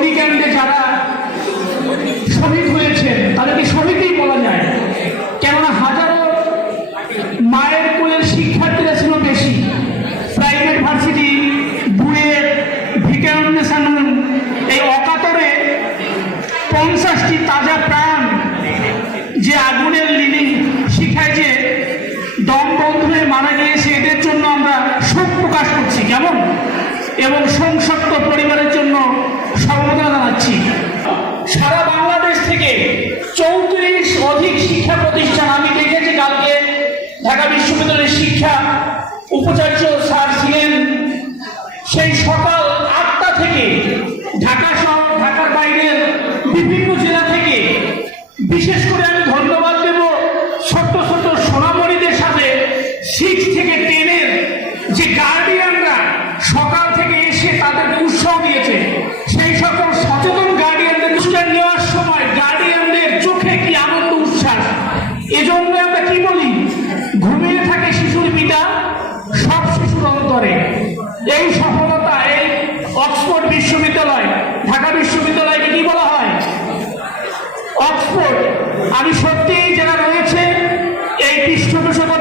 অগ্নিকাণ্ডে যারা শহীদ হয়েছেন তাদেরকে শহীদই বলা যায়, কেননা হাজারো মায়ের কোলের শিক্ষার্থীরা ছিল বেশি। প্রাইভেট ভার্সিটি, বুয়েট, ভিকারুন্নেসা নূন, এই অকাতরে 50টি তাজা প্রাণ যে আগুনের লিলি শিখায় যে দম বন্ধ হয়ে মারা গিয়েছে, এদের জন্য আমরা শোক প্রকাশ করছি কেমন, এবং সংসপ্ত পরিবারের জন্য সমবেদনা জানাচ্ছি। সারা বাংলাদেশ থেকে 34 অধিক শিক্ষা প্রতিষ্ঠান, আমি দেখেছি কালকে ঢাকা বিশ্ববিদ্যালয়ের শিক্ষা উপাচার্য স্যার ছিলেন, সেই সকাল 8টা থেকে ঢাকা শহর, ঢাকার বাইরের বিভিন্ন জেলা থেকে, বিশেষ করে আমি ধন্যবাদ দেব ছোট্ট ছোট্ট সোনামণিদের সাথে 6 থেকে 10-এর যে গার্ডিয়ানরা সকাল থেকে এসে তাদের উৎসাহ দিয়েছে। সেই সকল সচেতন গার্ডিয়ানদের উৎসাহ নেওয়ার সময় গার্ডিয়ানদের চোখে কি আনন্দ উচ্ছ্বাস! এজন্য আমরা কি বলি, ঘুমিয়ে থাকে শিশুর পিতা, সব শিশুর অন্তরে। এই সফলতা, এই অক্সফোর্ড বিশ্ববিদ্যালয়, ঢাকা বিশ্ববিদ্যালয়কে কি বলা হয়? অক্সফোর্ড। আমি সত্যিই যারা রয়েছে এই পৃষ্ঠপোষকতা